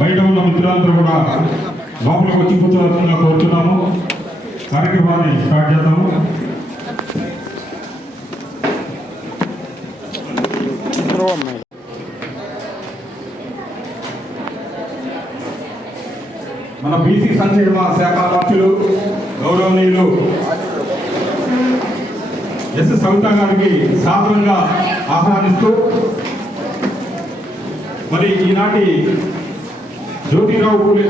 బయట ఉన్న మిత్రులందరూ కూడా లోపలికి వచ్చి కూర్చోవలసిందిగా కోరుతున్నాము. కార్యక్రమాన్ని స్టార్ట్ చేద్దాము. మన బీసీ సంక్షేమ శాఖ అధ్యక్షులు గౌరవనీయులు ఎస్ సవిత గారికి సాదరంగా ఆహ్వానిస్తూ మరి ఈనాటి జ్యోతిరావు పూలే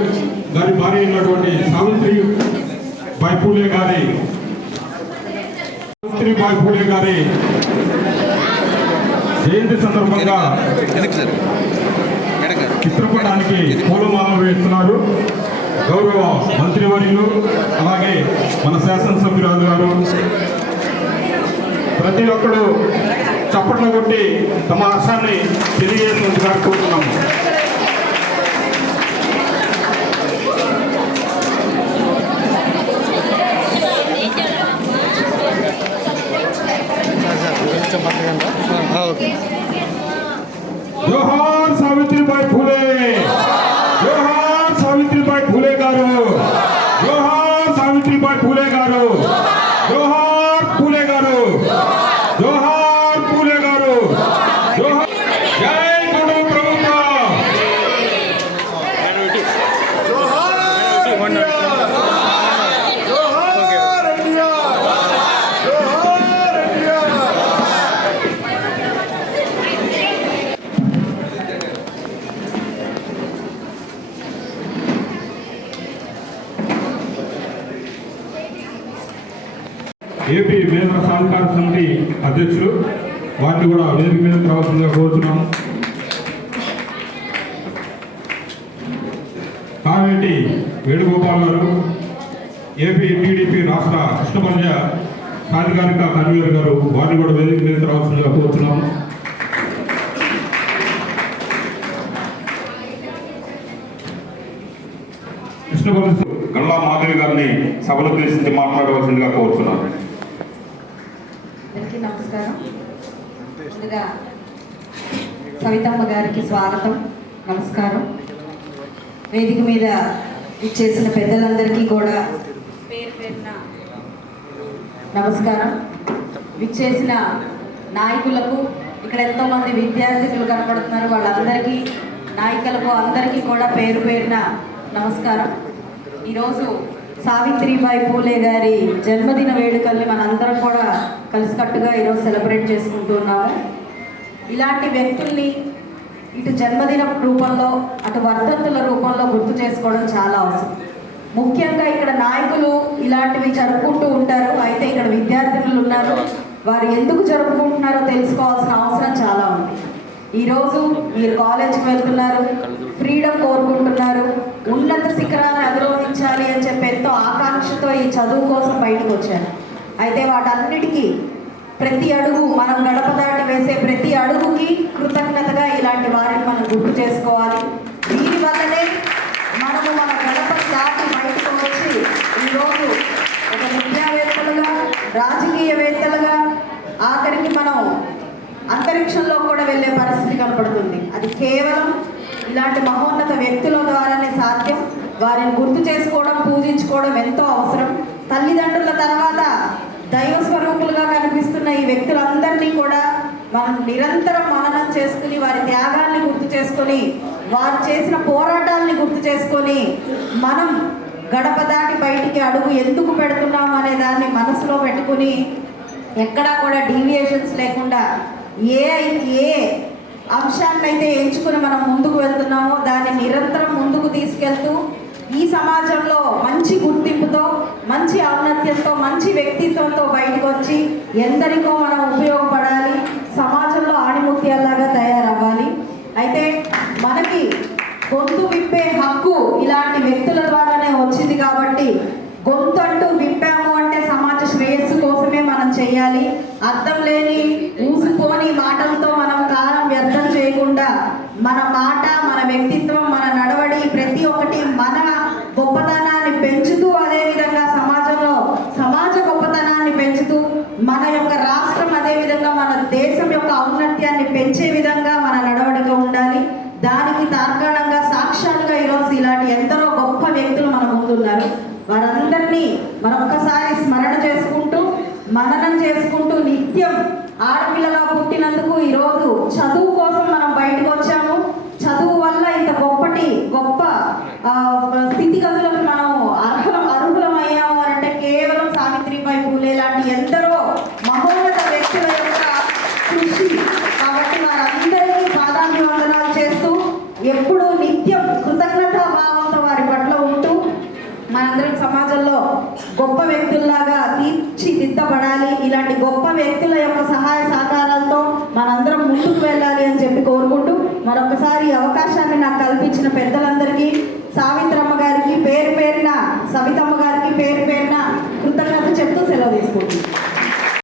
గారి భార్య అయినటువంటి సావిత్రిబాయి పూలే గారి జయంతి సందర్భంగా చిత్రపటానికి పూలమాలలు వేస్తున్నారు. గౌరవ మంత్రివర్యులు అలాగే మన శాసనసభ్యురాలు గారు ప్రతి ఒక్కరు చప్పట్లు కొట్టి తమ హర్షాన్ని తెలియజేసినందుకు కోరుతున్నాము. జోహార్ సావిత్రిబాయి ఫూలే, జోహార్ సావిత్రిబాయి ఫూలే గారు, జోహార్ సావిత్రిబాయి ఫూలే గారు, జోహార్ ఫూలే గారు, జోహార్ ఫూలే గారు, జోహార్. జై గురు ప్రభుత్వం. ఏపీ మేధా సహకార సమితి అధ్యక్షులు వారిని కూడా వేదిక మీదకి రావాల్సిందిగా కోరుతున్నాము. కావేటి వేణుగోపాల్ గారు, ఏపీ టీడీపీ రాష్ట్ర కృష్ణపంజ సాధికారిక కన్వీనర్ గారు, వారిని కూడా వేదిక మీదకి రావాల్సిందిగా కోరుతున్నాము. కృష్ణపంజ గల్లా మాధవి గారిని సభలో ఉద్దేశించి మాట్లాడవలసిందిగా కోరుతున్నాను. నమస్కారం. ముందుగా సవితమ్మ గారికి స్వాగతం, నమస్కారం. వేదిక మీద ఇచ్చేసిన పెద్దలందరికీ కూడా పేరు పేరున నమస్కారం. విచ్చేసిన నాయకులకు, ఇక్కడ ఎంతోమంది విద్యార్థులు కనపడుతున్నారు, వాళ్ళందరికీ నాయకులకు అందరికీ కూడా పేరు పేరున నమస్కారం. ఈరోజు సావిత్రిబాయి పూలే గారి జన్మదిన వేడుకల్ని మనందరం కూడా కలిసికట్టుగా ఈరోజు సెలబ్రేట్ చేసుకుంటున్నాము. ఇలాంటి వ్యక్తుల్ని ఇటు జన్మదిన రూపంలో అటు వర్ధంతుల రూపంలో గుర్తు చేసుకోవడం చాలా అవసరం. ముఖ్యంగా ఇక్కడ నాయకులు ఇలాంటివి జరుపుకుంటూ ఉంటారు, అయితే ఇక్కడ విద్యార్థులు ఉన్నారు, వారు ఎందుకు జరుపుకుంటున్నారో తెలుసుకోవాల్సిన అవసరం చాలా ఉంది. ఈరోజు మీరు కాలేజీకి వెళ్తున్నారు, ఫ్రీడమ్ కోరుకుంటున్నారు, ఉన్నత శిఖరాన్ని అధిరోహించాలి అని చెప్పి ఎంతో ఆకాంక్షతో ఈ చదువు కోసం బయటకు వచ్చారు. అయితే వాటన్నిటికీ ప్రతి అడుగు మనం గడప దాటి వేసే ప్రతి అడుగుకి కృతజ్ఞతగా ఇలాంటి వారిని మనం గుర్తు చేసుకోవాలి. దీని వల్లనే మనము మన గడప దాటి బయటకు వచ్చి ఈరోజు ఒక విద్యావేత్తలుగా, రాజకీయవేత్తలుగా, ఆఖరికి మనం అంతరిక్షంలో కూడా వెళ్ళే పరిస్థితి కనపడుతుంది. అది కేవలం ఇలాంటి మహోన్నత వ్యక్తుల ద్వారానే సాధ్యం. వారిని గుర్తు చేసుకోవడం, పూజించుకోవడం ఎంతో అవసరం. తల్లిదండ్రుల తర్వాత దైవ స్వరూపులుగా కనిపిస్తున్న ఈ వ్యక్తులందరినీ కూడా మనం నిరంతరం మననం చేసుకుని, వారి త్యాగాల్ని గుర్తు చేసుకొని, వారు చేసిన పోరాటాలని గుర్తు చేసుకొని, మనం గడప దాటి బయటికి అడుగు ఎందుకు పెడుతున్నాం అనే దాన్ని మనసులో పెట్టుకుని, ఎక్కడా కూడా డీవియేషన్స్ లేకుండా ఏ అంశాన్నైతే ఎంచుకుని మనం ముందుకు వెళ్తున్నామో దాన్ని నిరంతరం ముందుకు తీసుకెళ్తూ ఈ సమాజంలో మంచి గుర్తింపుతో, మంచి ఔన్నత్యంతో, మంచి వ్యక్తిత్వంతో బయటకు వచ్చి ఎందరికో మనం ఉపయోగపడాలి, సమాజంలో ఆణిముత్యాల్లాగా తయారవ్వాలి. అయితే మనకి గొంతు విప్పే హక్కు ఇలాంటి వ్యక్తుల ద్వారానే వచ్చింది కాబట్టి గొంతు అంటూ విప్పాము అంటే సమాజ శ్రేయస్సు కోసమే మనం చేయాలి. అర్థం లేని ఊసిపోని మాటలతో మనం కాలం వ్యర్థం చేయకుండా మన మాట, మన వ్యక్తిత్వం, మన నడవడి ప్రతి ఒక్కటి మన గొప్పతనాన్ని పెంచుతూ, అదేవిధంగా సమాజంలో సమాజ గొప్పతనాన్ని పెంచుతూ, మన యొక్క రాష్ట్రం అదేవిధంగా మన దేశం యొక్క ఔన్నత్యాన్ని పెంచే విధంగా మన నడవడిక ఉండాలి. దానికి తార్కాణంగా సాక్ష్యాలుగా తల్లుల్ని మరొక్కసారి స్మరణ చేసుకుంటూ మననం చేసుకుంటూ నిత్యం ఆడపిల్లగా పుట్టినందుకు ఈరోజు చదువు కోసం మనం బయటకు వచ్చాము. చదువు వల్ల ఇంత గొప్ప స్థితిగతులకు మనం అర్హులం అయ్యాము అంటే కేవలం సావిత్రిబాయి పూలే లాంటి ఎందరో మహోన్నత వ్యక్తుల యొక్క కృషి. కాబట్టి వారందరికీ పాదాభివందనాలు చేస్తూ ఎప్పుడూ నిత్యం కృతజ్ఞతా భావంతో వారి పట్ల ఉంటూ మనందరం సమాజంలో గొప్ప వ్యక్తుల్లాగా తీర్చిదిద్దబడాలి. ఇలాంటి గొప్ప వ్యక్తుల యొక్క సహాయ సహకారాలతో మనందరం ముందుకు వెళ్ళాలి అని చెప్పి కోరుకుంటూ మరొకసారి ఈ అవకాశాన్ని నాకు కల్పించిన పెద్దలందరికీ, సావిత్రమ్మ గారికి పేరు పేరున సవిత